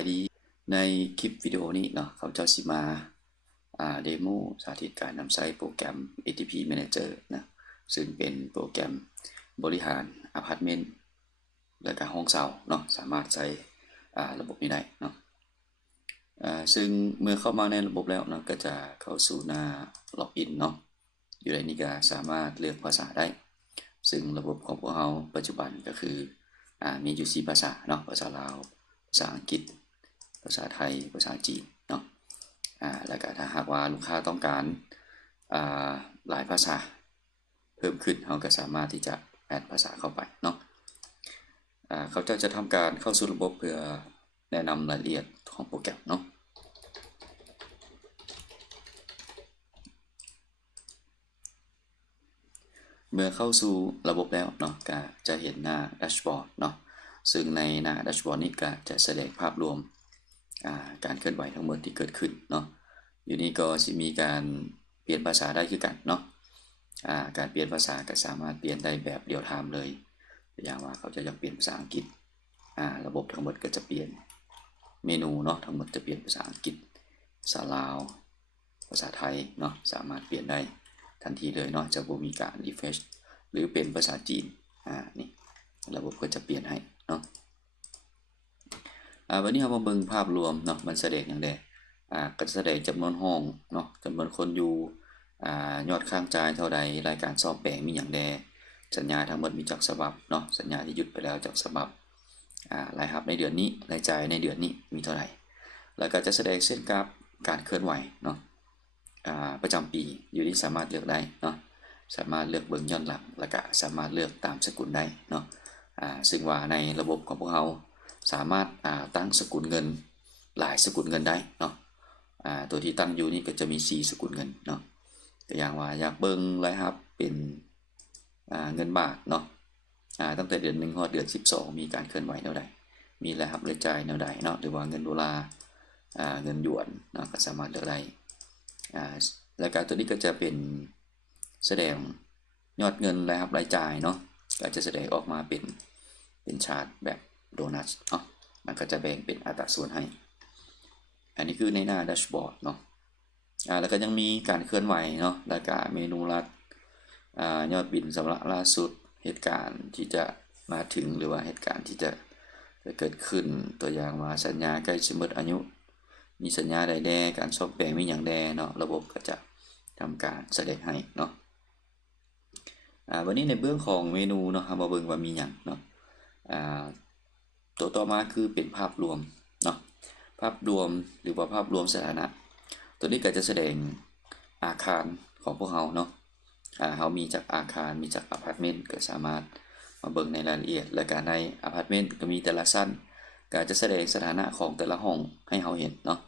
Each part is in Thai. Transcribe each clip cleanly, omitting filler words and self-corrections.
ายดีในคลิปวิดีโอนี้เนาะเขาจะสิมาเดโมสาธิตการนำใช้โปรแกรม ATP Manager นะซึ่งเป็นโปรแกรมบริหารอพาร์ตเมนต์และก็ห้องเช่าเนาะสามารถใช้ระบบนี้ได้เนาะซึ่งเมื่อเข้ามาในระบบแล้วเนาะก็จะเข้าสู่หน้าล็อกอินเนาะอยู่ในนี้ก็สามารถเลือกภาษาได้ซึ่งระบบของพวกเราปัจจุบันก็คือมีอยู่4ภาษาเนาะภาษาลาวภาษาอังกฤษภาษาไทยภาษาจีนเนาะแล้วก็ถ้าหากว่าลูกค้าต้องการหลายภาษาเพิ่มขึ้นเราก็สามารถที่จะแอดภาษาเข้าไปเนาะเขาจะทำการเข้าสู่ระบบเพื่อแนะนำรายละเอียดของโปรแกรมเนาะเมื่อเข้าสู่ระบบแล้วเนาะก็จะเห็นหน้าแดชบอร์ดเนาะซึ่งในหน้าแดชบอร์ดนี้ก็จะแสดงภาพรวมการเคลื่อนไหวทั้งหมดที่เกิดขึ้นเนาะอยู่นี้ก็จะมีการเปลี่ยนภาษาได้คือกันเนาะการเปลี่ยนภาษาก็สามารถเปลี่ยนได้แบบเดียวไทม์เลยอย่างว่าเขาจะอยากเปลี่ยนภาษาอังกฤษระบบทั้งหมดก็จะเปลี่ยนเมนูเนาะทั้งหมดจะเปลี่ยนภาษาอังกฤษภาษาลาวภาษาไทยเนาะสามารถเปลี่ยนได้ทันทีเลยเนาะจะบ่มีการรีเฟรชหรือเป็นภาษาจีนนี่ระบบก็จะเปลี่ยนให้เนาะวันนี้เรามาเบิ่งภาพรวมเนาะมันแสดงอย่างไรก็จะแสดงจำนวนห้องเนาะจำนวนคนอยู่ยอดค้างจ่ายเท่าใดรายการซ่อมแปลงมีอย่างใดสัญญาทั้งหมดมีจักฉบับเนาะสัญญาที่หยุดไปแล้วจักฉบับรายรับในเดือนนี้รายจ่ายในเดือนนี้มีเท่าไหร่แล้วก็จะแสดงเส้นกราฟการเคลื่อนไหวเนาะประจำปีอยู่ที่สามารถเลือกได้เนาะสามารถเลือกเบิ่งย้อนหลังแล้วก็สามารถเลือกตามสกุลได้เนาะซึ่งว่าในระบบของพวกเราสามารถตั้งสกุลเงินหลายสกุลเงินได้เนาะตัวที่ตั้งอยู่นี่ก็จะมี4สกุลเงินเนาะตัวอย่างว่าอยากเบิ่งรายรับเป็นเงินบาทเนาะตั้งแต่เดือน1ถึงเดือน12มีการเคลื่อนไหวแนวใดมีรายรับรายจ่ายแนวใดเนาะหรือว่าเงินดอลลาร์เงินหยวนเนาะก็สามารถเลือกได้รายการตัวนี้ก็จะเป็นแสดงยอดเงินรายรับรายจ่ายเนาะก็จะแสดงออกมาเป็นชาร์ตแบบโดนัทเนาะมันก็จะแบ่งเป็นอัตราส่วนให้อันนี้คือในหน้าแดชบอร์ดเนาะแล้วก็ยังมีการเคลื่อนไหวเนาะรายการเมนูลัดยอดบินสำหรับล่าสุดเหตุการณ์ที่จะมาถึงหรือว่าเหตุการณ์ที่จะเกิดขึ้นตัวอย่างว่าสัญญาใกล้จะหมดอายุมีสัญญาใดแดการซ่อมแปลงมีอย่างแดเนาะระบบก็จะทำการแสดงให้เนาะวันนี้ในเบื้องของเมนูเนาะมาเบิ่งว่ามีอย่างเนาะตัวต่อมาคือเป็นภาพรวมเนาะภาพรวมหรือว่าภาพรวมสถานะตัวนี้ก็จะแสดงอาคารของพวกเราเนาะเรามีจากอาคารมีจากอพาร์ตเมนต์ก็สามารถมาเบิ่งในรายละเอียดและการในอพาร์ตเมนต์ก็มีแต่ละชั้นก็จะแสดงสถานะของแต่ละห้องให้เราเห็นเนาะ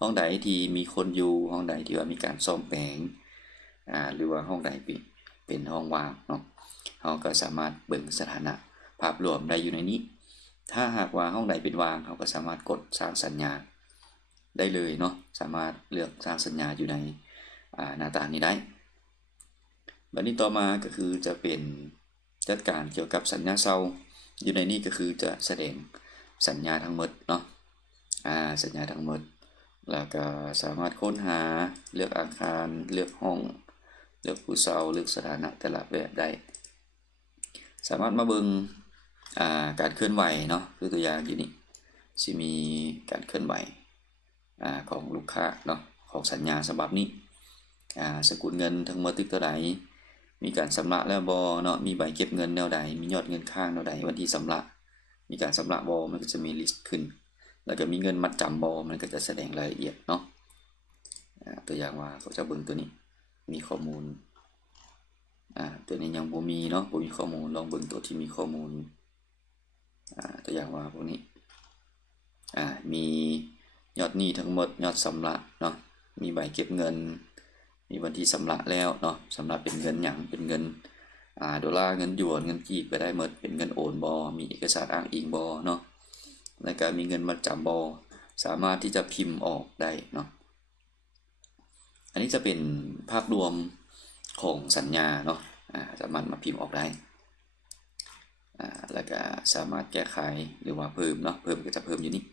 ห้องใดที่มีคนอยู่ห้องใดที่ว่ามีการซ่อมแปลงหรือว่าห้องใดเป็นห้องว่างเนาะเราก็สามารถเบิ่งสถานะภาพรวมได้อยู่ในนี้ถ้าหากว่าห้องใดเป็นว่างเราก็สามารถกดสร้างสัญญาได้เลยเนาะสามารถเลือกสร้างสัญญาอยู่ในหน้าต่างนี้ได้บัดนี้ต่อมาก็คือจะเป็นจัดการเกี่ยวกับสัญญาเช่าอยู่ในนี้ก็คือจะแสดงสัญญาทั้งหมดเนาะสัญญาทั้งหมดแล้วก็สามารถค้นหาเลือกอาคารเลือกห้องเลือกผู้เช่าเลือกสถานะแต่ละแบบได้สามารถมาเบิ่งการเคลื่อนไหวเนาะคือตัวอย่างอยู่นี่สิมีการเคลื่อนไหวของลูกค้าเนาะของสัญญาฉบับนี้สกุลเงินทั้งหมดที่เท่าใดมีการชำระแล้วบ่เนาะมีใบเก็บเงินแนวใดมียอดเงินค้างแนวใดวันที่ชำระมีการชำระบ่มันก็จะมีลิสต์ขึ้นแล้วก็มีเงินมัดจำบ่มันก็จะแสดงรายละเอียดเนาะตัวอย่างว่าเขาจะเบิ่งตัวนี้มีข้อมูลตัวนี้ยังบ่มีเนาะบ่มีข้อมูลลองเบิ่งตัวที่มีข้อมูลตัวอย่างว่าพวกนี้มียอดหนี้ทั้งหมดยอดชำระเนาะมีใบเก็บเงินมีวันที่ชำระแล้วเนาะชำระเป็นเงินหยังเป็นเงินดอลลาร์เงินหยวนเงินกีบก็ได้หมดเป็นเงินโอนบ่มีเอกสารอ้างอิงบ่เนาะแล้วก็มีเงินมัดจำบ่สามารถที่จะพิมพ์ออกได้เนาะอันนี้จะเป็นภาพรวมของสัญญาเนาะสามารถมาพิมพ์ออกได้แล้วก็สามารถแก้ไขหรือว่าเพิ่มเนาะเพิ่มก็จะเพิ่มอยู่นี่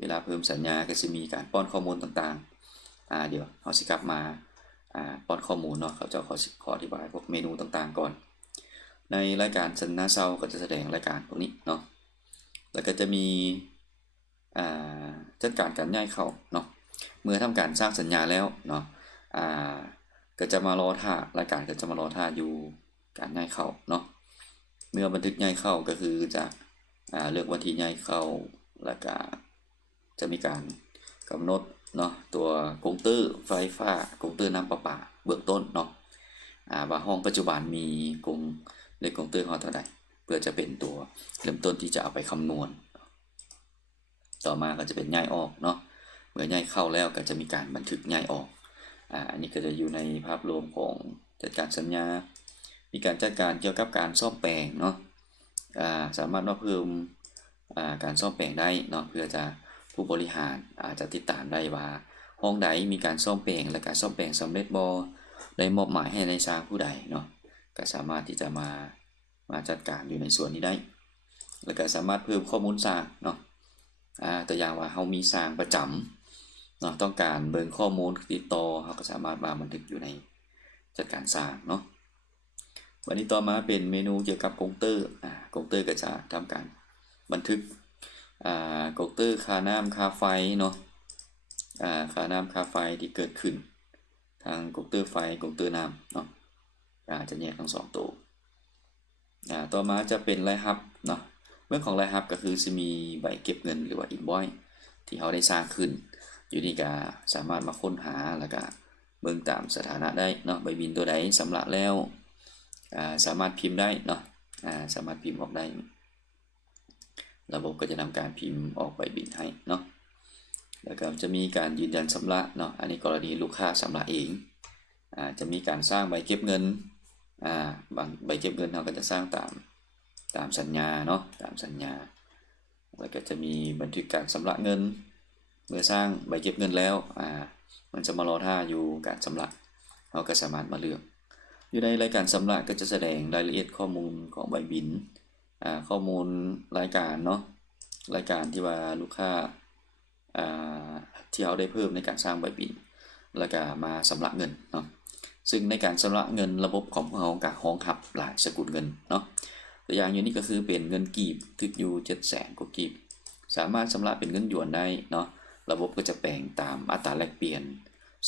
เวลาเพิ่มสัญญาก็จะมีการป้อนข้อมูลต่างๆเดี๋ยวเราสิกลับมาป้อนข้อมูลเนาะเขาจะขออธิบายพวกเมนูต่างๆก่อนในรายการสัญญาเซาก็จะแสดงรายการพวกนี้เนาะแล้วก็จะมีจัดการการย้ายเข้าเนาะเมื่อทำการสร้างสัญญาแล้วเนาะก็จะมารอท่ารายการก็จะมารอท่าอยู่การย้ายเข้าเนาะเมื่อบันทึกย้ายเข้าก็คือจะเลือกวันที่ย้ายเข้าแล้วก็จะมีการกำหนดเนาะตัวกงเตอร์ไฟฟ้ากงเตอร์น้ำประปาเบื้องต้นเนาะว่าห้องปัจจุบันมีกงเลขกงเตอร์เท่าใดเพื่อจะเป็นตัวเริ่มต้นที่จะเอาไปคำนวณต่อมาก็จะเป็นย้ายออกเนาะเมื่อย้ายเข้าแล้วก็จะมีการบันทึกย้ายออกอันนี้ก็จะอยู่ในภาพรวมของจัดการสัญญามีการจัดการเกี่ยวกับการซ่อมแปลงเนาะสามารถมาเพิ่มการซ่อมแปลงได้เนาะเพื่อจะผู้บริหารอาจจะติดตามได้ว่าห้องใดมีการซ่อมแปลงและการซ่อมแปลงสำเร็จบ่ได้มอบหมายให้นายช่างผู้ใดเนาะก็สามารถที่จะมาจัดการอยู่ในส่วนนี้ได้แล้วก็สามารถเพิ่มข้อมูลสร้างเนาะตัวอย่างว่าเรามีสร้างประจำเนาะต้องการเบิ่งข้อมูลติดต่อเราก็สามารถมาบันทึกอยู่ในจัดการสร้างเนาะวันนี้ต่อมาเป็นเมนูเกี่ยวกับกงเตอร์กงเตอร์ก็จะทำการบันทึกกงเตอร์ค่าน้ำค่าไฟเนาะค่าน้ำค่าไฟที่เกิดขึ้นทางกงเตอร์ไฟกงเตอร์น้ำเนาะจะแยกทั้ง2ตัวต่อมาจะเป็นรายรับเนาะเรื่องของรายรับก็คือจะมีใบเก็บเงินหรือว่า invoice ที่เขาได้สร้างขึ้นอยู่นี่ก็สามารถมาค้นหาแล้วก็เบิ่งตามสถานะได้เนาะใบบินตัวใดสำระแล้วสามารถพิมพ์ได้เนาะสามารถพิมพ์ออกได้ระบบก็จะทำการพิมพ์ออกใบบินให้เนาะแล้วก็จะมีการยืนยันชำระเนาะอันนี้กรณีลูกค้าชำระเองจะมีการสร้างใบเก็บเงินบางใบเก็บเงินเราก็จะสร้างตามสัญญาเนาะตามสัญญาแล้วก็จะมีบันทึกการชำระเงินเมื่อสร้างใบเก็บเงินแล้วมันจะมารอท่าอยู่การชำระเราก็สามารถมาเลือกอยู่ในรายการชำระก็จะแสดงรายละเอียดข้อมูลของใบบินข้อมูลรายการเนาะรายการที่ว่าลูกค้าที่เราได้เพิ่มในการสร้างใบบินแล้วก็มาชำระเงินเนาะซึ่งในการชำระเงินระบบของเรากับห้องทับหลายสกุลเงินเนาะตัวอย่างอยู่นี้ก็คือเป็นเงินกีบทึกอยู่ 700,000 กว่ากีบสามารถชำระเป็นเงินหยวนได้เนาะระบบก็จะแปลงตามอัตราแลกเปลี่ยน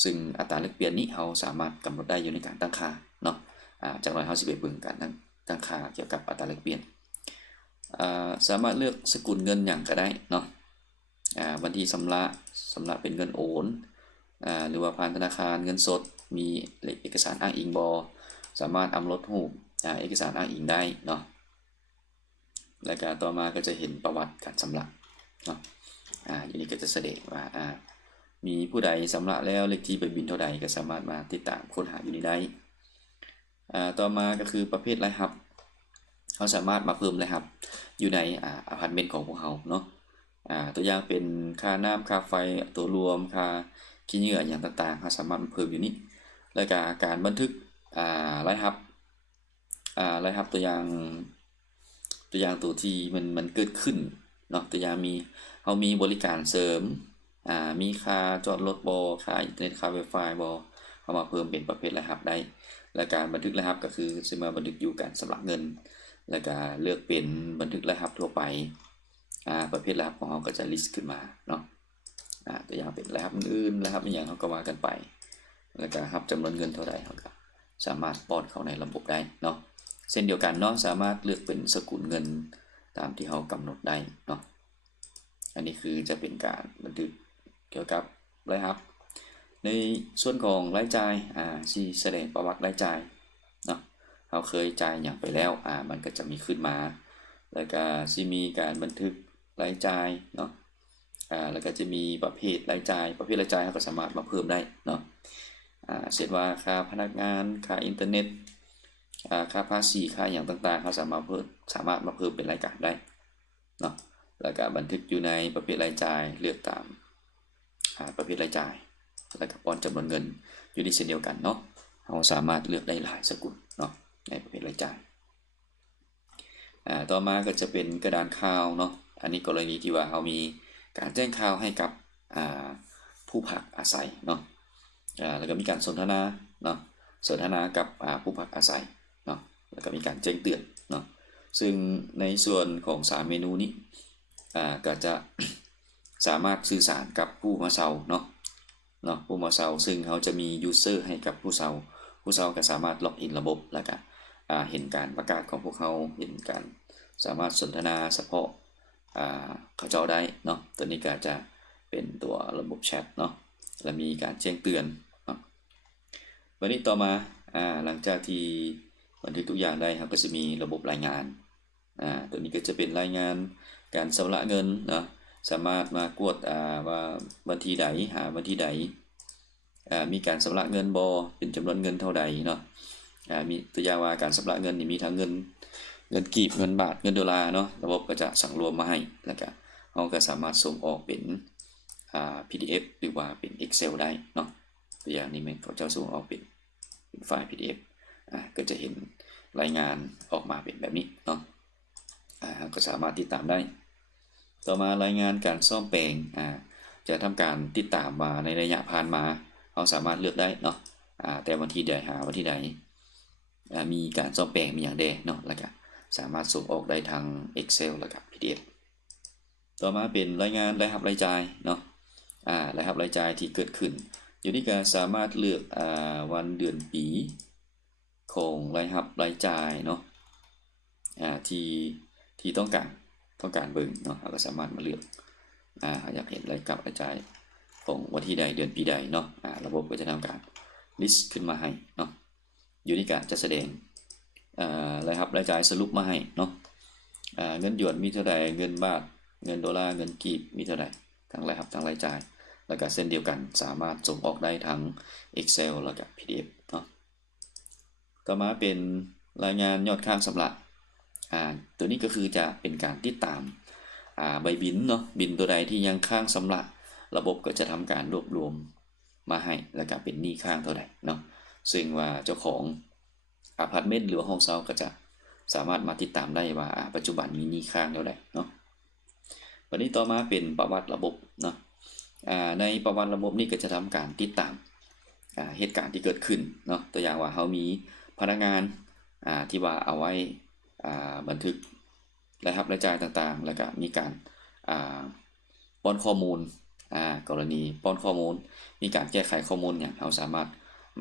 ซึ่งอัตราแลกเปลี่ยนนี้เราสามารถกำหนดได้อยู่ในการตั้งค่าเนาะจากนั้นเราสิไปเบิ่งการตั้งค่าเกี่ยวกับอัตราแลกเปลี่ยนสามารถเลือกสกุลเงินอย่างก็ได้เนาะวันที่ชำระเป็นเงินโอนหรือว่าผ่านธนาคารเงินสดมีเอกสารอ้างอิงบสามารถอัปโหลดรูปเอกสารอ้างอิงได้เนาะรายการต่อมาก็จะเห็นประวัติการชำระเนาะอย่างนี้ก็จะแสดงว่ามีผู้ใดชำระแล้วเลขที่ใบบินเท่าใดก็สามารถมาติดตามค้นหาอยู่นี้ได้ต่อมาก็คือประเภทรายรับเขาสามารถมาเพิ่มรายรับอยู่ในอพาร์ตเมนต์ของพวกเขาเนาะตัวอย่างเป็นค่าน้ำค่าไฟตัวรวมค่าขี้เหงื่ออย่างต่างๆเขาสามารถเพิ่มอยู่นี้แล้วก็การบันทึกรายรับตัวอย่างตัวที่มันเกิดขึ้นเนาะตัวอย่างเขามีบริการเสริมมีค่าจอดรถบ่ค่าอินเทอร์เน็ตค่า Wi-Fi บ่เอามาเพิ่มเป็นประเภทรายรับได้และการบันทึกรายรับก็คือจะมาบันทึกอยู่การชำระเงินแล้วก็เลือกเป็นบันทึกรายรับทั่วไปประเภทรายรับของเราก็จะลิสต์ขึ้นมาเนาะตัวอย่างเป็นรายรับอื่นรายรับอย่างเขาก็ว่ากันไปแล้วก็รับจำนวนเงินเท่าใดเขาก็สามารถป้อนเข้าในระบบได้เนาะเช่นเดียวกันเนาะสามารถเลือกเป็นสกุลเงินตามที่เขากำหนดได้เนาะอันนี้คือจะเป็นการบันทึกเกี่ยวกับรายรับในส่วนของรายจ่ายที่แสดงประวัติรายจ่ายเนาะเราเคยจ่ายอย่างไปแล้วมันก็จะมีขึ้นมาแล้วก็สิมีการบันทึกรายจ่ายเนาะแล้วก็จะมีประเภทรายจ่ายเราก็สามารถมาเพิ่มได้เนาะเช่นว่าค่าพนักงานค่าอินเทอร์เน็ตค่าภาษีค่าอย่างต่างๆเขาสามารถมาเพิ่มเป็นรายการได้เนาะแล้วก็บันทึกอยู่ในประเภทรายจ่ายเลือกตามประเภทรายจ่ายแล้วก็ป้อนจำนวนเงินอยู่ในเช่นเดียวกันเนาะเราสามารถเลือกได้หลายสกุลเนาะในประเภทรายจ่ายต่อมาก็จะเป็นกระดานข่าวเนาะอันนี้กรณีที่ว่าเรามี การแจ้งข่าวให้กับผู้พักอาศัยเนาะแล้วก็มีการสนทนาเนาะสนทนากับผู้พักอาศัยเนาะแล้วก็มีการแจ้งเตือนเนาะซึ่งในส่วนของ3เมนูนี้ก็จะ สามารถสื่อสารกับผู้มาเช่าเนาะผู้มาเช่าซึ่งเขาจะมียูเซอร์ให้กับผู้เช่าก็สามารถล็อกอินระบบแล้วก็เห็นการประกาศของพวกเขาเห็นการสามารถสนทนาเฉพาะเขาเจ้าได้เนาะตัวนี้ก็จะเป็นตัวระบบแชทเนาะและมีการแจ้งเตือนเนาะวันนี้ต่อมาหลังจากที่บันทึกทุกอย่างได้ครับก็จะมีระบบรายงานตัวนี้ก็จะเป็นรายงานการชำระเงินเนาะสามารถมากดว่าบัญชีใดหาบัญชีใดมีการชำระเงินบ่เป็นจำนวนเงินเท่าใดเนาะมีตัวอย่างว่าการชำระเงินนี่มีทั้งเงินกีบเงินบาทเงินดอลลาร์เนาะระบบก็จะสั่งรวมมาให้แล้วก็เราก็สามารถส่งออกเป็นPDF หรือว่าเป็น Excel ได้เนาะตัวอย่างนี้มันเขาจะส่งออกเป็นไฟล์ PDF ก็จะเห็นรายงานออกมาเป็นแบบนี้เนาะก็สามารถติดตามได้ต่อมารายงานการซ่อมแปลงจะทำการติดตามมาในระยะผ่านมาเราสามารถเลือกได้เนาะแต่วันที่ใดหาวันที่ใดมีการซ่อมแปลงมีอย่างใดเนาะแล้วก็สามารถส่งออกได้ทาง Excel แล้วก็ PDF ต่อมาเป็นรายงานรายรับรายจ่ายเนาะรายรับรายจ่ายที่เกิดขึ้นอยู่ที่การสามารถเลือกวันเดือนปีของรายรับรายจ่ายเนาะที่ต้องการเบิ่งเนาะเราก็สามารถมาเลือกอยากเห็นรายรับรายจ่ายของวันที่ใดเดือนปีใดเนาะระบบก็จะทำการ list ขึ้นมาให้เนาะอยู่ที่การจะแสดงรายรับรายจ่ายสรุปมาให้เนาะเงินหยวนมีเท่าใดเงินบาทเงินดอลลาร์เงินกีบมีเท่าใดทั้งรายรับทั้งรายจ่ายแล้วก็เส้นเดียวกันสามารถส่งออกได้ทั้ง Excel แล้วก็ PDF เนาะต่อมาเป็นรายงานยอดค้างชำระตัวนี้ก็คือจะเป็นการติดตามใบบินเนาะบินตัวใดที่ยังค้างชำระระบบก็จะทำการรวบรวมมาให้แล้วก็เป็นหนี้ค้างเท่าใดเนาะซึ่งว่าเจ้าของอพาร์ตเมนต์หรือว่าห้องเช่าก็จะสามารถมาติดตามได้ว่าปัจจุบันมีหนี้ค้างเท่าใดเนาะวันนี้ต่อมาเป็นประวัติระบบเนาะในประวัติระบบนี้ก็จะทำการติดตามเหตุการณ์ที่เกิดขึ้นเนาะตัวอย่างว่าเขามีพนักงานที่ว่าเอาไว้บันทึกรายรับรายจ่ายต่างๆแล้วก็มีการป้อนข้อมูลกรณีป้อนข้อมูลมีการแก้ไขข้อมูลเนี่ยเราสามารถ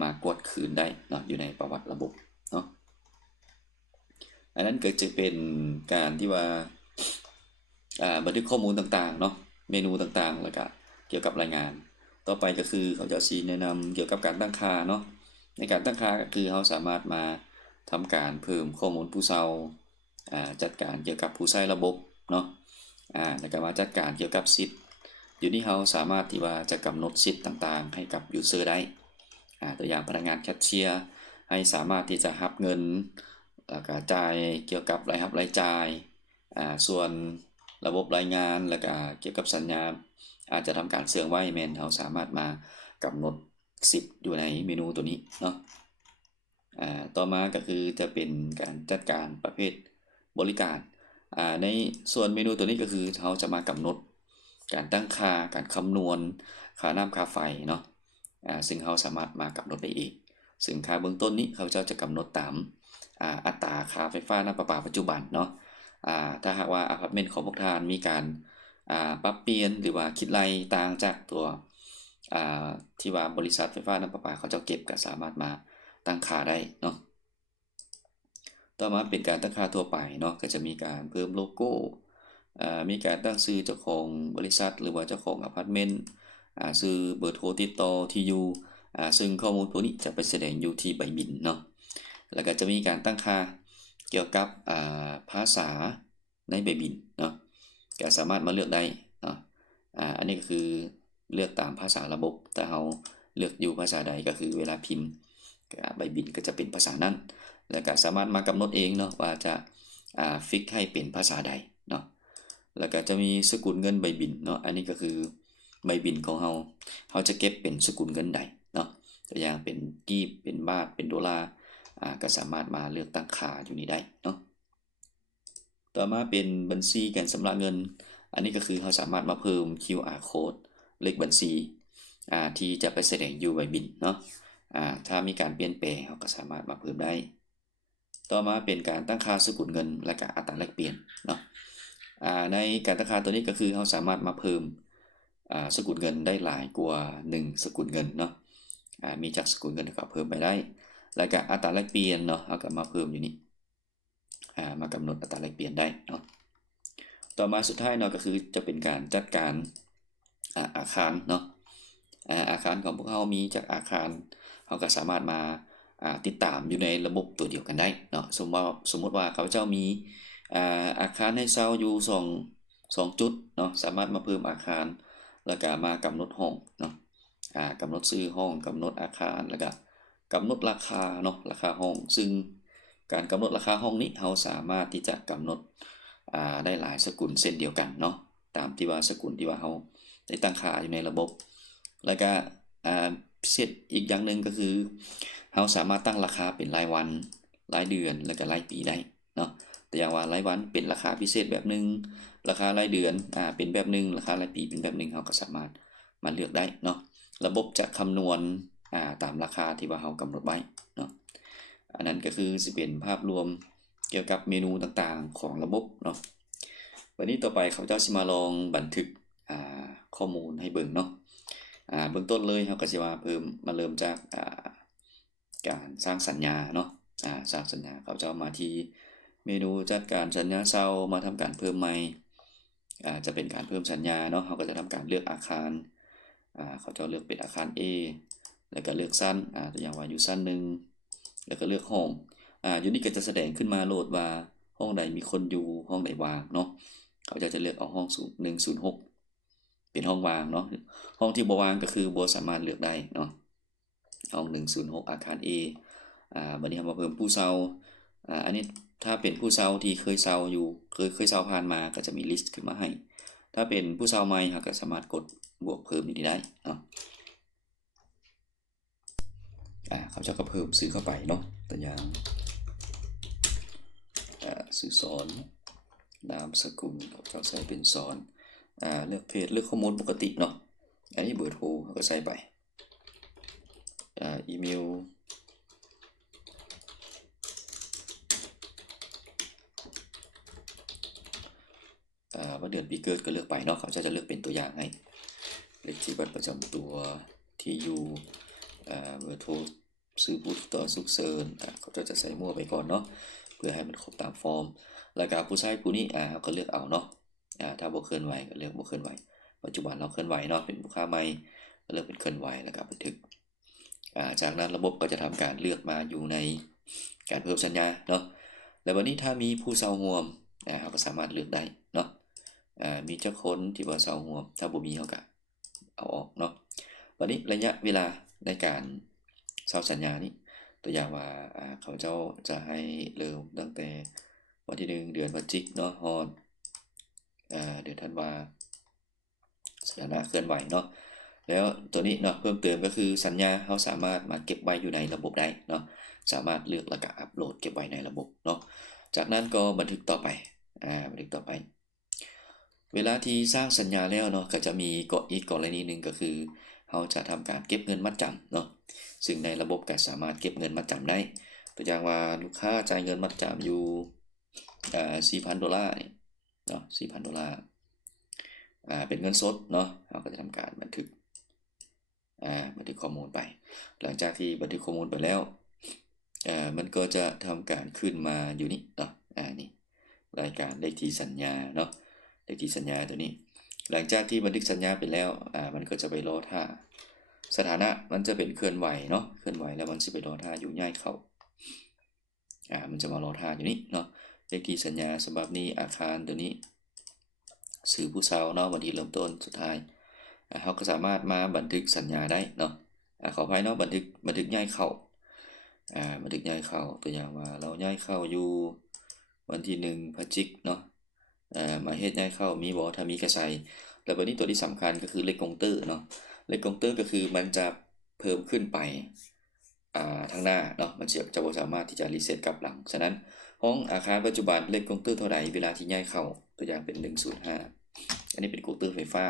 มากดคืนได้เนาะอยู่ในประวัติระบบเนาะอันนั้นก็จะเป็นการที่ว่าบันทึกข้อมูลต่างๆเนาะเมนูต่างๆแล้วก็เกี่ยวกับรายงานต่อไปก็คือเขาจะชี้แนะนำเกี่ยวกับการตั้งค่าเนาะในการตั้งค่าก็คือเขาสามารถมาทำการเพิ่มข้อมูลผู้เช่าจัดการเกี่ยวกับผู้ใช้ระบบเนาะแล้วก็มาจัดการเกี่ยวกับสิทธิ์อยู่ที่เขาสามารถที่ว่าจะกำหนดสิทธิ์ต่างๆให้กับยูเซอร์ได้ตัวอย่างพนักงานแคชเชียร์ให้สามารถที่จะรับเงินแล้วก็จ่ายเกี่ยวกับรายรับรายจ่ายส่วนระบบรายงานแล้วก็เกี่ยวกับสัญญาอาจจะทำการเสื่อมไว้แมนเขาสามารถมากำหนดสิทธิ์อยู่ในเมนูตัวนี้เนาะต่อมาก็คือจะเป็นการจัดการประเภทบริการในส่วนเมนูตัวนี้ก็คือเขาจะมากำหนดการตั้งค่าการคำนวณค่าน้ำค่าไฟเนาะซึ่งเขาสามารถมากำหนดได้เองซึ่งค่าเบื้องต้นนี้เขาจะกำหนดตามอัตราค่าไฟฟ้าน้ำประปาปัจจุบันเนาะถ้าหากว่าอพาร์ตเมนต์ของพวกท่านมีการปรับเปลี่ยนหรือว่าคิดไล่ต่างจากตัวที่ว่าบริษัทไฟฟ้าน้ำประปาเขาจะเก็บก็สามารถมาตั้งค่าได้เนาะต่อมาเป็นการตั้งค่าทั่วไปเนาะก็จะมีการเพิ่มโลโก้มีการตั้งชื่อเจ้าของบริษัทหรือว่าเจ้าของอพาร์ตเมนต์ชื่อเบอร์โทรติดต่อที่อยู่ซึ่งข้อมูลพวกนี้จะไปแสดงอยู่ที่ใบบินเนาะแล้วก็จะมีการตั้งค่าเกี่ยวกับภาษาในใบบินเนาะก็สามารถมาเลือกได้เนาะอันนี้ก็คือเลือกตามภาษาระบบแต่เราเลือกอยู่ภาษาใดก็คือเวลาพิมพ์ใบบินก็จะเป็นภาษานั้นแล้วก็สามารถมากำหนดเองเนาะว่าจะฟิกให้เป็นภาษาใดเนาะแล้วก็จะมีสกุลเงินใบบินเนาะอันนี้ก็คือใบบินของเราจะเก็บเป็นสกุลเงินใดเนาะตัวอย่างเป็นกีบเป็นบาทเป็นดอลลาร์ก็สามารถมาเลือกตั้งค่าอยู่นี้ได้เนาะต่อมาเป็นบัญชีการชำระเงิน อันนี้ก็คือเราสามารถมาเพิ่ม QR code เลขบัญชีที่จะไปแสดงอยู่ใบบินเนาะถ้ามีการเปลี่ยนแปลงเราก็สามารถมาเพิ่มได้ต่อมาเป็นการตั้งค่าสกุลเงินและก็อัตราแลกเปลี่ยนเนาะในการตั้งค่าตัวนี้ก็คือเราสามารถมาเพิ่มสกุลเงินได้หลายกว่า1สกุลเงินเนาะมีจากสกุลเงินก็เพิ่มไปได้แล้วก็อัตราแลกเปลี่ยนเนาะเราก็มาเพิ่มอยู่นี่มากำหนดอัตราแลกเปลี่ยนได้เนาะต่อมาสุดท้ายเนาะก็คือจะเป็นการจัดการอาคารเนาะอาคารของพวกเรามีจากอาคารเราก็สามารถมาติดตามอยู่ในระบบตัวเดียวกันได้เนาะสมมติว่าเขาเจ้ามีอาคารให้เช่าอยู่2จุดเนาะสามารถมาเพิ่มอาคารแล้วก็มากำหนดห้องเนาะกำหนดชื่อห้องกำหนดอาคารแล้วก็กำหนดราคาเนาะราคาห้องซึ่งการกำหนดราคาห้องนี้เราสามารถที่จะกำหนดได้หลายสกุลเส้นเดียวกันเนาะตามที่ว่าสกุลที่ว่าเราได้ตั้งค่าอยู่ในระบบแล้วก็พิเศษอีกอย่างหนึ่งก็คือเราสามารถตั้งราคาเป็นรายวันรายเดือนแล้วก็รายปีได้เนาะแต่อย่างว่ารายวันเป็นราคาพิเศษแบบนึงราคารายเดือนเป็นแบบนึงราคารายปีเป็นแบบนึงเราก็สามารถมาเลือกได้เนาะระบบจะคำนวณตามราคาที่ว่าเรากำหนดไว้เนาะอันนั้นก็คือสิเป็นภาพรวมเกี่ยวกับเมนูต่างๆของระบบเนาะวันนี้ต่อไปเขาจะมาลองบันทึกข้อมูลให้เบิ่งเนาะเบื้องต้นเลยเราก็จะมาเริ่มจากการสร้างสัญญาเนาะสร้างสัญญาเขาจะมาที่เมนูจัดการสัญญาเช่ามาทำการเพิ่มใหม่จะเป็นการเพิ่มสัญญาเนาะเขาก็จะทำการเลือกอาคารเขาจะเลือกเป็นอาคาร A แล้วก็เลือกสั้นตัวอย่างว่าอยู่สั้นหนึ่งแล้วก็เลือกห้องอยู่นี่ก็จะแสดงขึ้นมาโหลดว่าห้องใดมีคนอยู่ห้องใดว่างเนาะเขาจะเลือกเอาห้อง106เป็นห้องว่างเนาะห้องที่บ่ว่างก็คือบ่สามารถเลือกได้เนาะห้อง106อาคาร A บัดนี้เรามาเพิ่มผู้เช่าอันนี้ถ้าเป็นผู้เช่าที่เคยเช่าอยู่เคยเช่าผ่านมาก็จะมีลิสต์ขึ้นมาให้ถ้าเป็นผู้เช่าใหม่เราก็สามารถกดบวกเพิ่มนี้ได้เนาะเขาจะก็เพิ่มซื้อเข้าไปเนาะตัวอย่างซื้อสอนนามสกุลเขาใส่เป็นสอนเลือกเพจเลือกข้อมูลปกติเนาะอันนี้เบอร์โทรเขาก็ใส่ไปอีเมลวันเดือนปีเกิดก็เลือกไปเนาะเขาจะเลือกเป็นตัวอย่างให้เลขที่บัตรประจำตัวที่อยู่เบอร์โทรซื้อผู้ติดต่อฉุกเฉินเขาจะใส่มั่วไปก่อนเนาะเพื่อให้มันครบตามฟอร์มแล้วก็ผู้ใช้ผู้นี้เขาก็เลือกเอาเนาะถ้าบ่เคลื่อนไหวก็เลือกบ่เคลื่อนไหวปัจจุบันเราเคลื่อนไหวเนาะเป็นลูกค้าใหม่ก็เลือกเป็นเคลื่อนไหวแล้วก็บันทึกจากนั้นระบบก็จะทำการเลือกมาอยู่ในการเพิ่มสัญญาเนาะแล้ววันนี้ถ้ามีผู้เช่าร่วมเราก็สามารถเลือกได้เนาะมีเจ้าคนที่ว่าเช่าร่วมถ้าบ่มีเขาก็เอาออกเนาะวันนี้ระยะเวลาในการเช่าสัญญานี้ตัวอย่างว่าเขาเจ้าจะให้เริ่มตั้งแต่วันที่1เดือนพฤศจิกเนาะฮอดเดือนธันวาสถานะเคลื่อนไหวเนาะแล้วตัวนี้เนาะเพิ่มเติมก็คือสัญญาเขาสามารถมาเก็บไว้อยู่ในระบบได้เนาะสามารถเลือกแล้วก็อัปโหลดเก็บไว้ในระบบเนาะจากนั้นก็บันทึกต่อไปบันทึกต่อไปเวลาที่สร้างสัญญาแล้วเนาะก็จะมีอีกกรณีหนึ่งก็คือเขาจะทำการเก็บเงินมัดจำเนาะซึ่งในระบบก็สามารถเก็บเงินมัดจำได้ตัวอย่างว่าลูกค้าจ่ายเงินมัดจำอยู่$4,000เนาะ$4,000เป็นเงินสดเนาะเราก็จะทำการบันทึกข้อมูลไปหลังจากที่บันทึกข้อมูลไปแล้วมันก็จะทำการขึ้นมาอยู่นี่เนาะนี่รายการเลขที่สัญญาเนาะเลขที่สัญญาตัวนี้หลังจากที่บันทึกสัญญาไปแล้วมันก็จะไปรอท่าสถานะมันจะเป็นเคลื่อนไหวเนาะเคลื่อนไหวแล้วมันจะไปรอท่าอยู่ง่ายเข้ามันจะมารอท่าอยู่นี่เนาะเลขที่สัญญาฉบับนี้อาคารตัวนี้สื่อผู้เช่าเนาะวันที่เริ่มต้นสุดท้ายเขาก็สามารถมาบันทึกสัญญาได้เนาะขออภัยเนาะบันทึกย้ายเข้าบันทึกย้ายเข้าตัวอย่างว่าเราย้ายเข้าอยู่วันที่1พฤศจิกเนาะมาเฮ็ดย้ายเข้ามีบ่ถ้ามีก็ใส่แล้วบัดนี้ตัวที่สำคัญก็คือเลขกงเตอร์เนาะเลขกงเตอร์ก็คือมันจะเพิ่มขึ้นไปทางหน้าเนาะมันจะบ่สามารถที่จะรีเซ็ตกลับหลังฉะนั้นห้องอาคารปัจจุบันเลขกงเตอร์เท่าใดเวลาที่ย้ายเข้าตัวอย่างเป็น105 อันนี้เป็นกงเตอร์ไฟฟ้า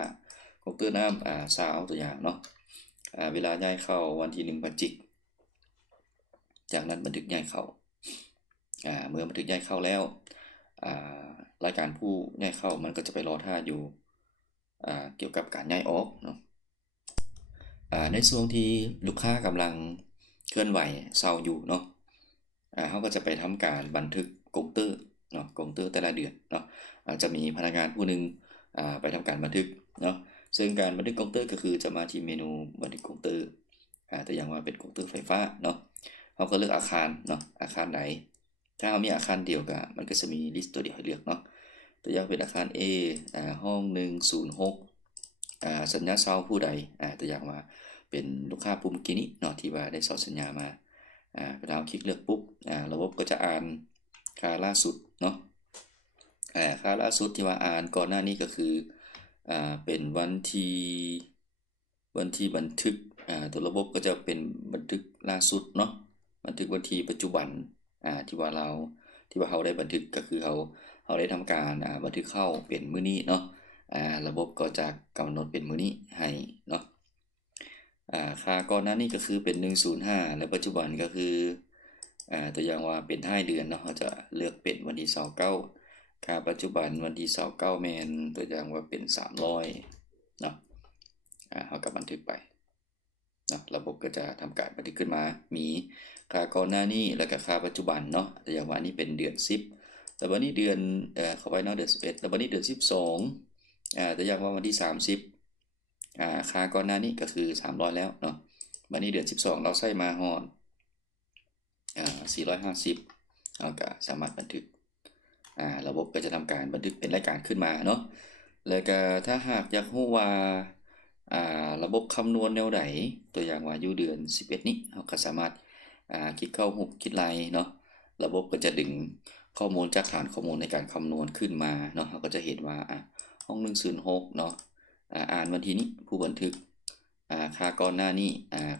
กงเตอร์น้ำซาวตัวอย่างเนาะเวลาย้ายเข้าวันที่1พฤศจิกจากนั้นบันทึกย้ายเข้าเมื่อบันทึกย้ายเข้าแล้วรายการผู้ย้ายเข้ามันก็จะไปรอท่าอยู่เกี่ยวกับการย้ายออกเนาะในช่วงที่ลูกค้ากำลังเคลื่อนไหวเซาอยู่เนาะเขาก็จะไปทำการบันทึกกงเตอร์เนาะกงเตอร์แต่ละเดือนเนาะจะมีพนักงานผู้หนึ่งไปทำการบันทึกเนาะซึ่งการบันทึกกงเตอร์ก็คือจะมาที่เมนูบันทึกกงเตอร์ตัวอย่างว่าเป็นกงเตอร์ไฟฟ้าเนาะเขาก็เลือกอาคารเนาะอาคารไหนถ้าเขามีอาคารเดียวกันมันก็จะมีลิสต์ตัวเดียวให้เลือกเนาะตัวอย่างเป็นอาคาร A ห้อง106สัญญาเช่าผู้ใดตัวอย่างว่าเป็นลูกค้าปุ่มกี้นี้เนาะที่ว่าได้สอบสัญญามาเวลาคลิกเลือกปุ๊บระบบก็จะอ่านค่าล่าสุดเนาะค่าล่าสุดที่ว่าอ่านก่อนหน้านี้ก็คือเป็นวันที่บันทึกตัวระบบก็จะเป็นบันทึกล่าสุดเนาะบันทึกวันที่ปัจจุบันที่ว่าเขาได้บันทึกก็คือเขาได้ทำการบันทึกเข้าเป็นมื้อนี้เนาะระบบก็จะกำหนดเป็นมื้อนี้ให้เนาะค่าก่อนหน้านี้ก็คือเป็น105และปัจจุบันก็คือตัวอย่างว่าเป็นท้ายเดือนเนาะเขาจะเลือกเป็นวันที่29ค่าปัจจุบันวันที่29แมนตัวอย่างว่าเป็น300เนาะเขาก็บันทึกไปนะระบบก็จะทำการบันทึกขึ้นมามีค่าก่อนหน้านี้แล้วก็ค่าปัจจุบันเนาะตัวอย่างว่านี้เป็นเดือน10แล้ววันนี้เดือนเข้าไปเนาะเดือน11แล้ววันนี้เดือน12ตัวอย่างว่าวันที่30ค่าก่อนหน้านี้ก็คือ300แล้วเนาะวันนี้เดือน12เราใส่มาฮอด450เราก็สามารถบันทึกระบบก็จะทำการบันทึกเป็นรายการขึ้นมาเนาะแล้วก็ถ้าหากอยากรู้ว่าระบบคำนวณแนวไหนตัวอย่างว่าอยู่เดือน11นี้เราก็สามารถคลิกเข้าหุบคลิกไลน์เนาะระบบก็จะดึงข้อมูลจากฐานข้อมูลในการคำนวณขึ้นมาเนาะเราก็จะเห็นว่าห้อง106เนาะอ่านวันที่นี้ผู้บันทึกค่าก่อนหน้านี้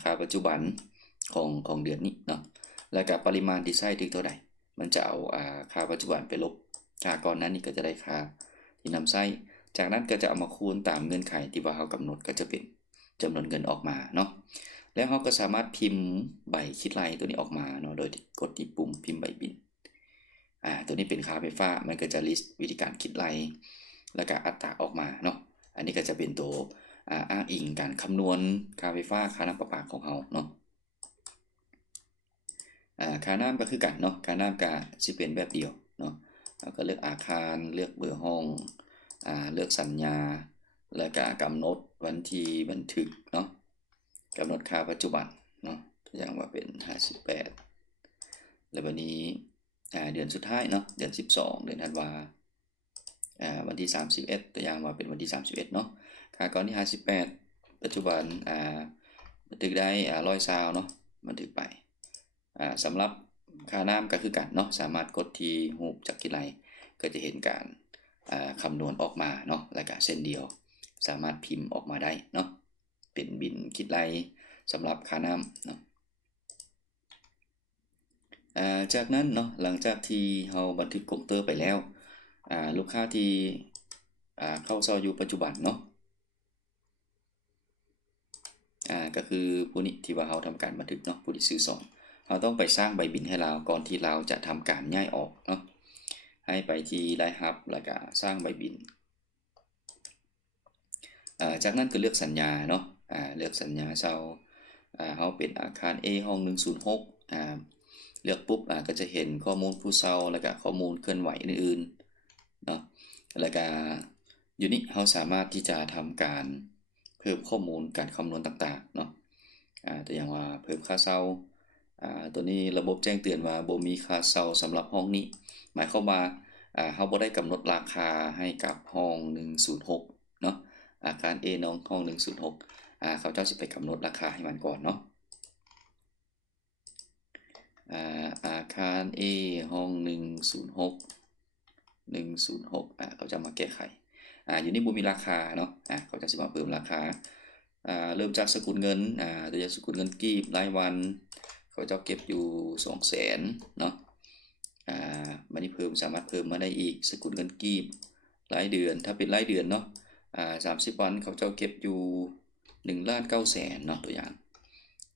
ค่าปัจจุบันของเดือนนี้เนาะแล้วก็ปริมาณที่ใช้ถึงเท่าใดมันจะเอาค่าปัจจุบันไปลบค่าก่อนหน้านี้ก็จะได้ค่าที่นำใช้จากนั้นก็จะเอามาคูณตามเงื่อนไขที่ว่าเขากำหนดก็จะเป็นจำนวนเงินออกมาเนาะแล้วเขาก็สามารถพิมพ์ใบคิดรายตัวนี้ออกมาเนาะโดยกดที่ปุ่มพิมพ์ใบบินตัวนี้เป็นค่าไฟฟ้ามันก็จะลิสต์วิธีการคิดรายแล้วก็อัตราออกมาเนาะอันนี้ก็จะเป็นตัวอ้างอิงการคำนวณค่าไฟฟ้าค่าน้ำประปาของเขาเนาะค่าน้ำก็คือกันเนาะค่าน้ำก็สิเป็นแบบเดียวเนาะเราก็เลือกอาคารเลือกเบอร์ห้องเลือกสัญญาแล้วก็กำหนดวันที่บันทึกเนาะกำหนดค่าปัจจุบันเนาะตัวอย่างว่าเป็น58แล้ววันนี้เดือนสุดท้ายเนาะเดือน12เดือนธันวาวันที่31ตัวอย่างว่าเป็นวันที่31เนาะค่าก่อนที่58ปัจจุบันบันทึกได้120เนาะบันทึกไปสำหรับค่าน้ำก็คือกันเนาะสามารถกดที่รูปจักรกิไลก็จะเห็นการคำนวณออกมาเนาะและก็เส้นเดียวสามารถพิมพ์ออกมาได้เนาะเป็นบินคิดไลสำหรับค่าน้ำเนาะจากนั้นเนาะหลังจากที่เราบันทึกกงเตอร์ไปแล้วลูกค้าที่เข้าเซาอยู่ปัจจุบันเนาะก็คือผู้นี้ที่ว่าเราทำการบันทึกเนาะผู้ที่ซื้อสองเราต้องไปสร้างใบบินให้เราก่อนที่เราจะทำการย้ายออกเนาะให้ไปที่รายฮับแล้วก็สร้างใบบินจากนั้นก็เลือกสัญญาเนาะเลือกสัญญาเช่าเขาเป็นอาคาร A ห้อง106เลือกปุ๊บก็จะเห็นข้อมูลผู้เช่าแล้วก็ข้อมูลเคลื่อนไหวอื่นๆเนาะแล้วก็อยู่นี้เขาสามารถที่จะทำการเพิ่มข้อมูลการคำนวณต่างๆเนาะตัวอย่างว่าเพิ่มค่าเช่าตัวนี้ระบบแจ้งเตือนว่าบ่มีค่าเช่าสำหรับห้องนี้หมายความว่าเขาบ่ได้กำหนดราคาให้กับห้อง106เนาะอาคาร A น้องห้อง106เขาเจ้าสิไปกำหนดราคาให้มันก่อนเนาะอาคาร A ห้อง106เขาจะมาแก้ไขอยู่นี่บ่มีราคาเนาะเขาจะสิมาเพิ่มราคาเริ่มจากสกุลเงินตัวอย่างสกุลเงินกีบรายวันเขาจะเก็บอยู่ 200,000 เนาะมันนี่สามารถเพิ่มมาได้อีกสกุลเงินกีบรายเดือนถ้าเป็นรายเดือนเนาะ 30 วันเขาเจ้าเก็บอยู่1,900,000เนาะตัวอย่าง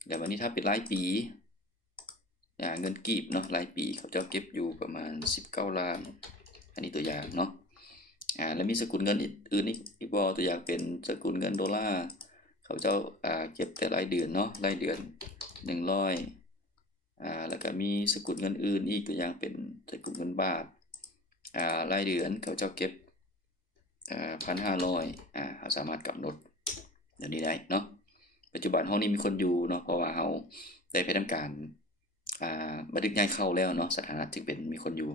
แล้ววันนี้ถ้าเป็นรายปีเงินกีบเนาะรายปีเขาเจ้าเก็บอยู่ประมาณ19 ล้านอันนี้ตัวอย่างเนาะแล้วมีสกุลเงินอื่นอีกบ่ตัวอย่างเป็นสกุลเงินดอลลาร์เขาเจ้าเก็บแต่รายเดือนเนาะรายเดือน100แล้วก็มีสกุลเงินอื่นอีกตัวอย่างเป็นสกุลเงินบาทรายเดือนเขาเจ้าเก็บ1,500เขาสามารถกำหนดเดี๋ยวนี้ได้เนาะปัจจุบันห้องนี้มีคนอยู่เนาะเพราะว่าเขาได้ไปทำการบันทึกย้ายเข้าแล้วเนาะสถานะจึงเป็นมีคนอยู่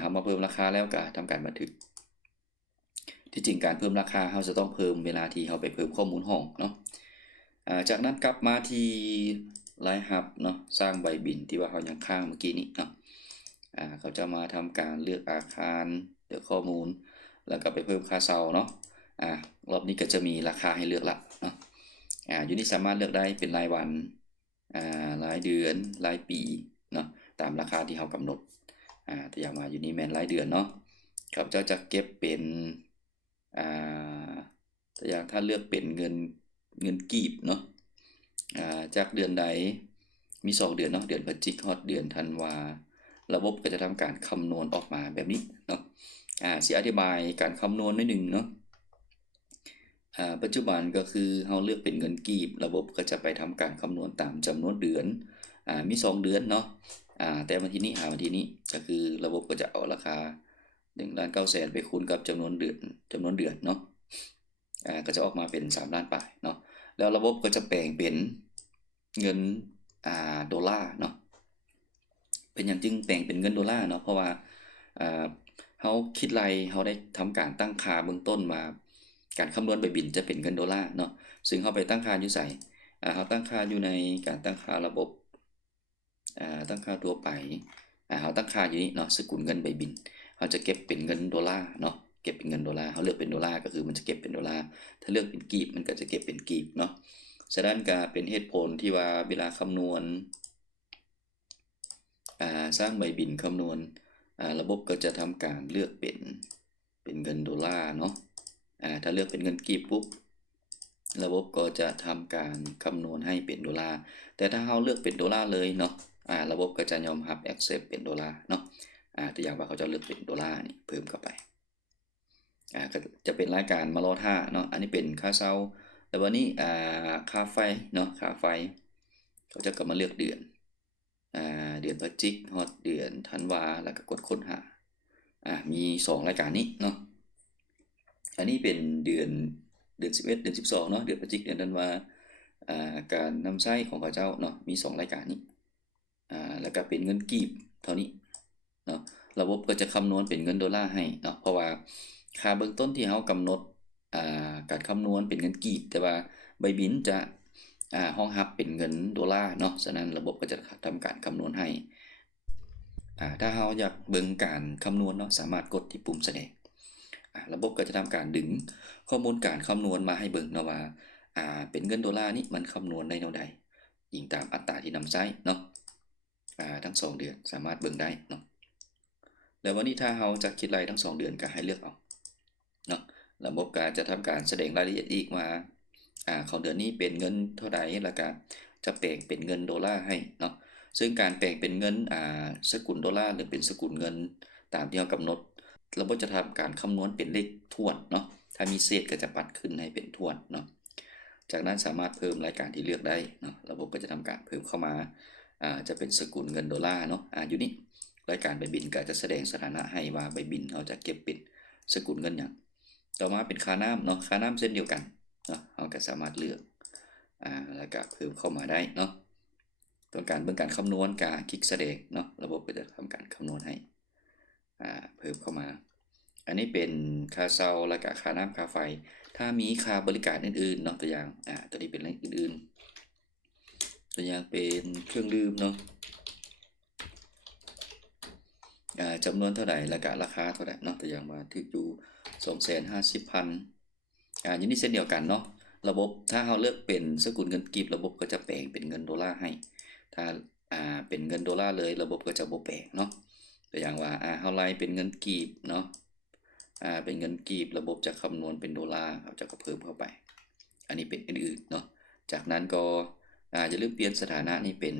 เขามาเพิ่มราคาแล้วก็ทำการบันทึกที่จริงการเพิ่มราคาเขาจะต้องเพิ่มเวลาที่เขาไปเพิ่มข้อมูลห้องเนาะจากนั้นกลับมาที่รายหับเนาะสร้างใบบินที่ว่าเขายังค้างเมื่อกี้นี้เนาะเขาจะมาทำการเลือกอาคารเลือกข้อมูลแล้วก็ไปเพิ่มค่าเช่าเนาะรอบนี้ก็จะมีราคาให้เลือกละเนาะอยู่นี่สามารถเลือกได้เป็นรายวันรายเดือนรายปีเนาะตามราคาที่เขากำหนดตัวอย่างมาอยู่นี่แมนรายเดือนเนาะครับเจ้าจะเก็บเป็นตัวอย่างถ้าเลือกเป็นเงินกีบเนาะจากเดือนใดมี2 เดือนเนาะเดือนพฤศจิกายนเดือนธันวาระบบก็จะทำการคำนวณออกมาแบบนี้เนาะสิอธิบายการคำนวณนิดนึงเนาะปัจจุบันก็คือเราเลือกเป็นเงินกีบระบบก็จะไปทำการคำนวณตามจำนวนเดือนมี2 เดือนเนาะแต่วันที่นี้วันที่นี้ก็คือระบบก็จะเอาราคา1,900,000ไปคูณกับจำนวนเดือนเนาะก็จะออกมาเป็น3 ล้านปลายเนาะแล้วระบบก็จะแปลงเป็นเงินดอลลาร์เนาะเป็นอย่างจึงแปลงเป็นเงินดอลลาร์เนาะเพราะว่าเขาคิดไรเขาได้ทำการตั้งค่าเบื้องต้นมาการคำนวณใบบินจะเป็นเงินดอลลาร์เนาะซึ่งเขาไปตั้งค่าอยู่ใส่เขาตั้งค่าอยู่ในการตั้งค่าระบบตั้งค่าตัวไปเขาตั้งค่าอยู่นี่เนาะสกุลเงินใบบินเขาจะเก็บเป็นเงินดอลลาร์เนาะเก็บเป็นเงินดอลลาร์เขาเลือกเป็นดอลลาร์ก็คือมันจะเก็บเป็นดอลลาร์ถ้าเลือกเป็นกีบมันก็จะเก็บเป็นกีบเนาะฉะนั้นก็เป็นเหตุผลที่ว่าเวลาคำนวณสร้างใบบินคำนวณระบบก็จะทำการเลือกเป็นเงินดอลลาร์เนาะถ้าเลือกเป็นเงินกีบปุ๊บระบบก็จะทำการคำนวณให้เป็นดอลลาร์แต่ถ้าเราเลือกเป็นดอลลาร์เลยเนาะระบบก็จะยอมรับ accept เป็นดอลลาร์เนาะตัวอย่างว่าเขาจะเลือกเป็นดอลลาร์นี่เพิ่มเข้าไปก็จะเป็นรายการมารอท่าเนาะอันนี้เป็นค่าเช่าแล้ววันนี้ค่าไฟเนาะค่าไฟเขาจะกลับมาเลือกเดือนเดือนพฤศจิกายนเดือนธันวาแล้วก็กดค้นหามี2 รายการนี้เนาะอันนี้เป็นเดือน11เดือน12เนาะเดือนพฤศจิกายนเดือนธันวาการนำใช้ของเขาเจ้าเนาะมี2 รายการนี้แล้วก็เป็นเงินกีบเท่านี้เนาะระบบก็จะคำนวณเป็นเงินดอลลาร์ให้เนาะเพราะว่าค่าเบื้องต้นที่เขากำหนดการคำนวณเป็นเงินกีบแต่ว่าใบบินจะห้องรับเป็นเงินดอลลาร์เนาะฉะนั้นระบบก็จะทำการคำนวณให้ถ้าเราอยากเบิ่งการคำนวณเนาะสามารถกดที่ปุ่มแสดงระบบก็จะทำการดึงข้อมูลการคำนวณมาให้เบิ่งเนาะว่าเป็นเงินดอลลาร์นี่มันคำนวณได้เท่าใดอิงตามอัตราที่นำใช้เนาะทั้ง2 เดือนสามารถเบิ่งได้เนาะแล้ววันนี้ถ้าเราจะคิดรายทั้ง2 เดือนก็ให้เลือกเอาเนาะระบบก็จะทำการแสดงรายละเอียดอีกว่าของเดือนนี้เป็นเงินเท่าใดแล้วก็จะแปลงเป็นเงินดอลลาร์ให้เนาะซึ่งการแปลงเป็นเงินสกุลดอลลาร์หรือเป็นสกุลเงินตามที่เรากำหนดระบบจะทำการคำนวณเป็นเลขถ้วนเนาะถ้ามีเศษก็จะปัดขึ้นให้เป็นถ้วนเนาะจากนั้นสามารถเพิ่มรายการที่เลือกได้เนาะระบบก็จะทำการเพิ่มเข้ามาจะเป็นสกุลเงินดอลลาร์เนาะอยู่นี่รายการใบบินก็จะแสดงสถานะให้ว่าใบบินเราจะเก็บเป็นสกุลเงินอย่างต่อมาเป็นค่าน้ำเนาะค่าน้ำเส้นเดียวกันเนาะเราก็สามารถเลือกแล้วก็เพิ่มเข้ามาได้เนาะต้องการเบื้องการคำนวณการคลิกแสดงเนาะระบบก็จะทำการคำนวณให้เพิ่มเข้ามาอันนี้เป็นค่าเช่าและก็ค่าน้ำค่าไฟถ้ามีค่าบริการอื่นๆเนาะตัวอย่างตัวนี้เป็นเรื่องอื่นๆตัวอย่างเป็นเครื่องดื่มเนาะจำนวนเท่าไหร่และก็ราคาเท่าไหร่เนาะตัวอย่างว่าที่อยู่250,000อย่างนี้เส้นเดียวกันเนาะระบบถ้าเราเลือกเป็นสกุลเงินกีบระบบก็จะแปลงเป็นเงินดอลลาร์ให้ถ้าเป็นเงินดอลลาร์เลยระบบก็จะบ่แปลงเนาะตัวอย่างว่าเราไล่เป็นเงินกีบเนาะ เป็นเงินกีบระบบจะคำนวณเป็นดอลลาร์เขาจะก็เพิ่มเข้าไป อันนี้เป็นอื่นๆเนาะจากนั้นก็จะเลือกเปลี่ยนสถานะนี่เป็น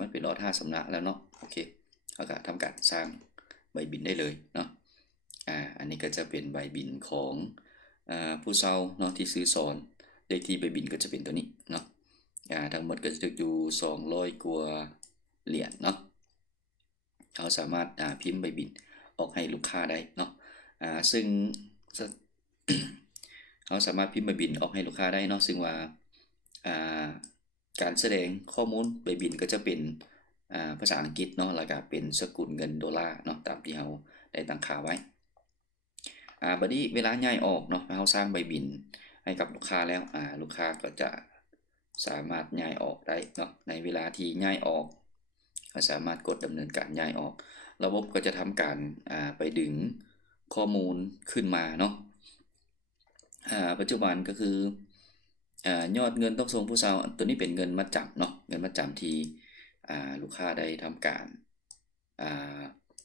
มันเป็นรอด5สำนักแล้วเนาะโอเคเขาก็ทำการสร้างใบบินได้เลยเนาะอันนี้ก็จะเป็นใบบินของผู้เช่าเนาะที่ซื้อสอนเลขที่ใบบินก็จะเป็นตัวนี้เนาะทั้งหมดก็จะถึกอยู่200กว่าเหรียญเนาะเขาสามารถพิมพ์ใบบินออกให้ลูกค้าได้เนาะซึ่ง เขาสามารถพิมพ์ใบบินออกให้ลูกค้าได้เนาะซึ่งว่าการแสดงข้อมูลใบบินก็จะเป็นภาษาอังกฤษเนาะแล้วก็เป็นสกุลเงินดอลลาร์เนาะตามที่เราได้ตั้งค่าไว้บัดนี้เวลาย้ายออกเนาะเราสร้างใบบินให้กับลูกค้าแล้วลูกค้าก็จะสามารถย้ายออกได้เนาะในเวลาที่ย้ายออกก็สามารถกดดำเนินการย้ายออกระบบก็จะทำการไปดึงข้อมูลขึ้นมาเนาะปัจจุบันก็คือยอดเงินต้องส่งผู้เช่าตัวนี้เป็นเงินมัดจำเนาะเงินมัดจำที่ลูกค้าได้ทำการ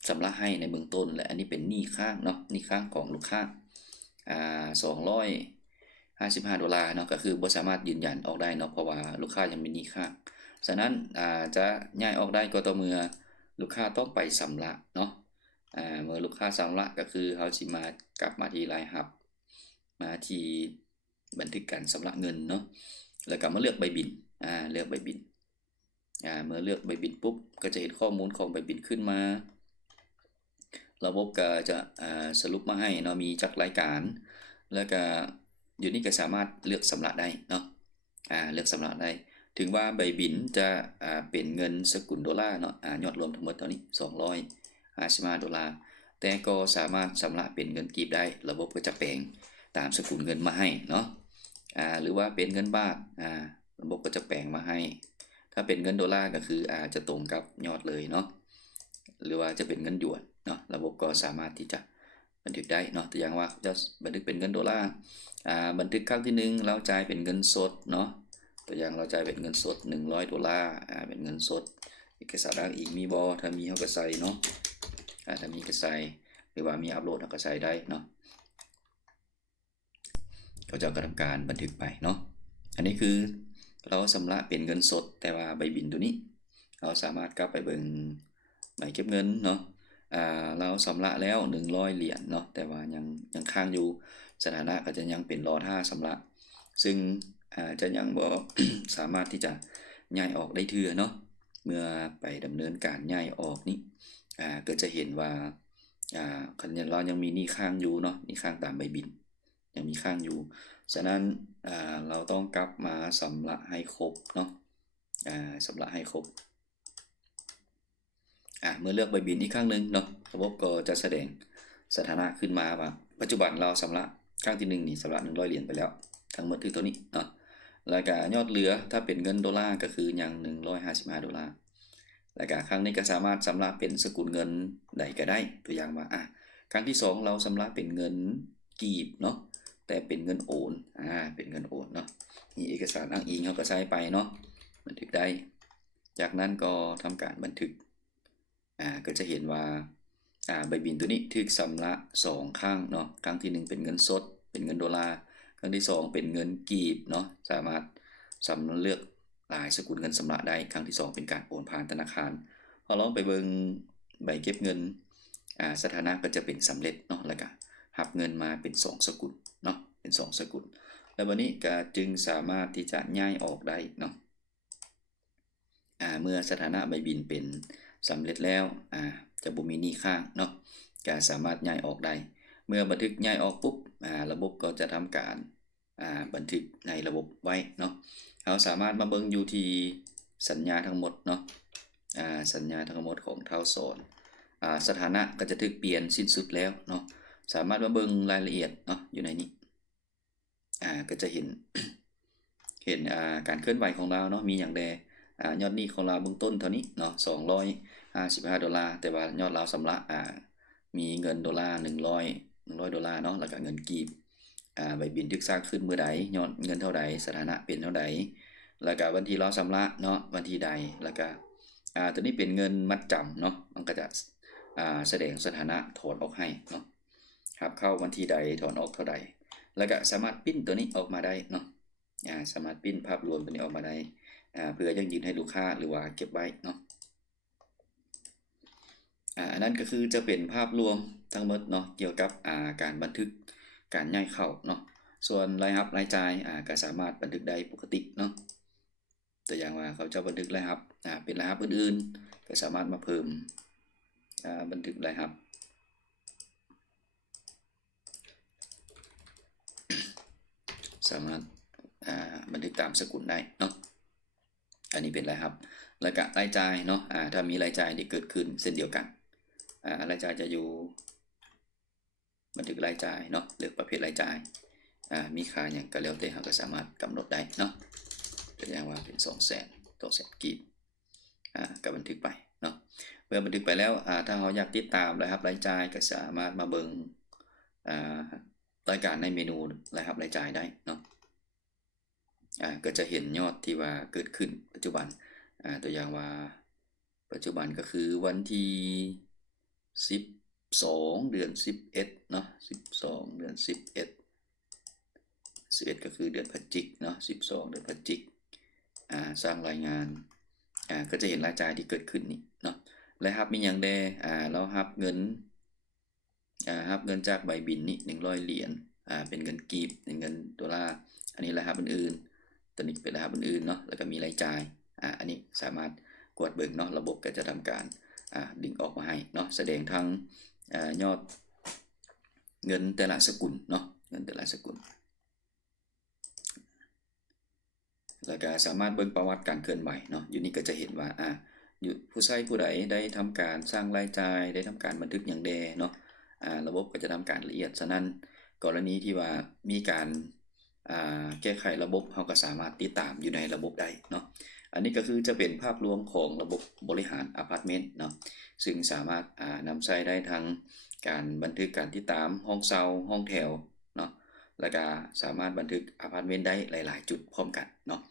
ชำระให้ในเบื้องต้นและอันนี้เป็นหนี้ค้างเนาะหนี้ค้างของลูกค้า$255เนาะก็คือบ่สามารถยืนยันออกได้เนาะเพราะว่าลูกค้ายังมีหนี้ค้างฉะนั้นจะย้ายออกได้ก็ต่อเมื่อลูกค้าต้องไปชำระเนาะเมื่อลูกค้าชำระก็คือเขาสิมากลับมาที่รายรับมาที่บันทึกการชำระเงินเนาะแล้วก็มาเลือกใบบินเลือกใบบินเมื่อเลือกใบบินปุ๊บก็จะเห็นข้อมูลของใบบินขึ้นมาระบบก็จะสรุปมาให้เนาะมีจักรายการแล้วก็อยู่นี่ก็สามารถเลือกชำระได้เนาะเลือกชำระได้ถึงว่าใบบินจะเป็นเงินสกุลดอลลาร์เนาะยอดรวมทั้งหมดตอนนี้$255แต่ก็สามารถชำระเป็นเงินกีบได้ระบบก็จะแปลงตามสกุลเงินมาให้เนาะหรือว่าเป็นเงินบาทระบบก็จะแปลงมาให้ถ้าเป็นเงินดอลลาร์ก็คือจะตรงกับยอดเลยเนาะหรือว่าจะเป็นเงินหยวนเนาะระบบก็สามารถที่จะบันทึกได้เนาะตัวอย่างว่าจะบันทึกเป็นเงินดอลลาร์บันทึกครั้งที่1เราจ่ายเป็นเงินสดเนาะตัวอย่างเราจ่ายเป็นเงินสด$100เป็นเงินสดเอกสารอ้างอิงมีบ่ถ้ามีเฮาก็ใส่เนาะถ้ามีก็ใส่หรือว่ามีอัปโหลดเฮาก็ใส่ได้เนาะเขาจะทำการบันทึกไปเนาะอันนี้คือเราชำระเป็นเงินสดแต่ว่าใบบินตัวนี้เราสามารถกลับไปเบิ่งใบเก็บเงินเนาะเราชำระแล้ว100เหรียญเนาะแต่ว่ายังค้างอยู่สถานะก็จะยังเป็นรอท่าชำระซึ่งจะยังบ่ สามารถที่จะย้ายออกได้เทื่อเนาะเมื่อไปดำเนินการย้ายออกนี้ก็จะเห็นว่าคันเรายังมีหนี้ค้างอยู่เนาะหนี้ค้างตามใบบินยังมีค้างอยู่ฉะนั้นเราต้องกลับมาชำระให้ครบเนาะชำระให้ครบเมื่อเลือกใบบินอีกครั้งหนึ่งเนาะระบบก็จะแสดงสถานะขึ้นมาว่าปัจจุบันเราชำระครั้งที่1นี่ชำระ100เหรียญไปแล้วทั้งหมดคือตัวนี้เนาะแล้วก็ยอดเหลือถ้าเป็นเงินดอลลาร์ก็คือยัง$155แล้วก็ครั้งนี้ก็สามารถชำระเป็นสกุลเงินใดก็ได้ตัวอย่างว่าครั้งที่2เราชำระเป็นเงินกีบเนาะแต่เป็นเงินโอนเป็นเงินโอนเนาะมีเอกสารอ้างอิงเขาก็ใช้ไปเนาะบันทึกได้จากนั้นก็ทำการบันทึกก็จะเห็นว่าใบบินตัวนี้ถูกชำระ2ครั้งเนาะครั้งที่1เป็นเงินสดเป็นเงินดอลลาร์ครั้งที่2เป็นเงินกีบเนาะสามารถเลือกหลายสกุลเงินชำระได้ครั้งที่2เป็นการโอนผ่านธนาคารพอลองไปเบิ่งใบเก็บเงินสถานะก็จะเป็นสำเร็จเนาะแล้วก็หับเงินมาเป็น2สกุลเนาะเป็น2สกุลแล้ววันนี้ก็จึงสามารถที่จะย้ายออกได้เนาะเมื่อสถานะใบบินเป็นสำเร็จแล้วจะบ่มีหนี้ค้างเนาะก็สามารถย้ายออกได้เมื่อบันทึกย้ายออกปุ๊บระบบก็จะทำการบันทึกในระบบไว้เนาะเราสามารถมาเบิ่งอยู่ที่สัญญาทั้งหมดเนาะสัญญาทั้งหมดของเท่าสอนสถานะก็จะถูกเปลี่ยนสิ้นสุดแล้วเนาะสามารถมาเบิ่งรายละเอียดเนาะอยู่ในนี้ก็จะเห็น การเคลื่อนไหวของเราเนาะมีอย่างใดยอดหนี้ของเราเบื้องต้นเท่านี้เนาะ$255แต่ว่ายอดเราชำระมีเงินดอลลาร์100ดอลลาร์เนาะแล้วก็เงินกีบใบบินถูกสร้างขึ้นเมื่อใดยอดเงินเท่าใดสถานะเป็นเท่าใดแล้วก็วันที่เราชำระเนาะวันที่ใดแล้วก็ตัวนี้เป็นเงินมัดจำเนาะมันก็จะ แสดงสถานะถอนออกให้เนาะครับเข้าวันที่ใดถอนออกเท่าใดแล้วก็สามารถปิ้นตัวนี้ออกมาได้เนาะสามารถปิ้นภาพรวมตัวนี้ออกมาได้เพื่อยังยืนให้ลูกค้าหรือว่าเก็บไว้เนาะอันนั้นก็คือจะเป็นภาพรวมทั้งหมดเนาะเกี่ยวกับการบันทึกการย้ายเข้าเนาะส่วนรายรับรายจ่ายก็สามารถบันทึกได้ปกติเนาะตัวอย่างว่าเขาจะบันทึกรายรับเป็นรายรับอื่นๆก็สามารถมาเพิ่มบันทึกรายรับสามารถบันทึกตามสกุลได้เนาะอันนี้เป็นรายรับแล้วก็รายจ่ายเนาะถ้ามีรายจ่ายที่เกิดขึ้นเช่นเดียวกันรายจ่ายจะอยู่บันทึกรายจ่ายเนาะเลือกประเภทรายจ่ายมีค่าอย่างก็แล้วแต่เราก็สามารถกำหนดได้เนาะตัวอย่างว่าเป็น200,000กีบก็บันทึกไปเนาะเมื่อบันทึกไปแล้วถ้าเราอยากติดตามรายรับรายจ่ายก็สามารถมาเบิ่งรายการในเมนูรายรับรายจ่ายได้เนาะก็จะเห็นยอดที่ว่าเกิดขึ้นปัจจุบันตัวอย่างว่าปัจจุบันก็คือวันที่12 เดือน 11เนาะ12 เดือน 11ก็คือเดือนพฤศจิกเนาะ12 เดือนพฤศจิกสร้างรายงานก็จะเห็นรายจ่ายที่เกิดขึ้นนี่เนาะรายรับมีอย่างใดเรารับเงินจากใบบินนี่100 เหรียญเป็นเงินกีบเป็นเงินดอลลาร์อันนี้รายรับอื่นๆตัวนี้เป็นรายรับอื่นๆเนาะแล้วก็มีรายจ่ายอันนี้สามารถกดเบิ่งเนาะระบบก็จะทำการดึงออกมาให้เนาะแสดงทั้งยอดเงินแต่ละสกุลเนาะเงินแต่ละสกุลแล้วก็สามารถเบิ่งประวัติการเคลื่อนไหวเนาะอยู่นี่ก็จะเห็นว่าอยู่ผู้ใช้ผู้ใดได้ทำการสร้างรายจ่ายได้ทำการบันทึกอย่างใดเนาะระบบก็จะทำการละเอียดฉะนั้นกรณีที่ว่ามีการแก้ไขระบบเราก็สามารถติดตามอยู่ในระบบได้เนาะอันนี้ก็คือจะเป็นภาพรวมของระบบบริหารอพาร์ตเมนต์เนาะซึ่งสามารถนำใช้ได้ทั้งการบันทึกการติดตามห้องเช่าห้องแถวเนาะแล้วก็สามารถบันทึกอพาร์ตเมนต์ได้หลายๆจุดพร้อมกันเนาะ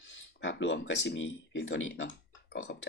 ภาพรวมก็สิมีเพียงเท่านี้เนาะก็ขอบใจ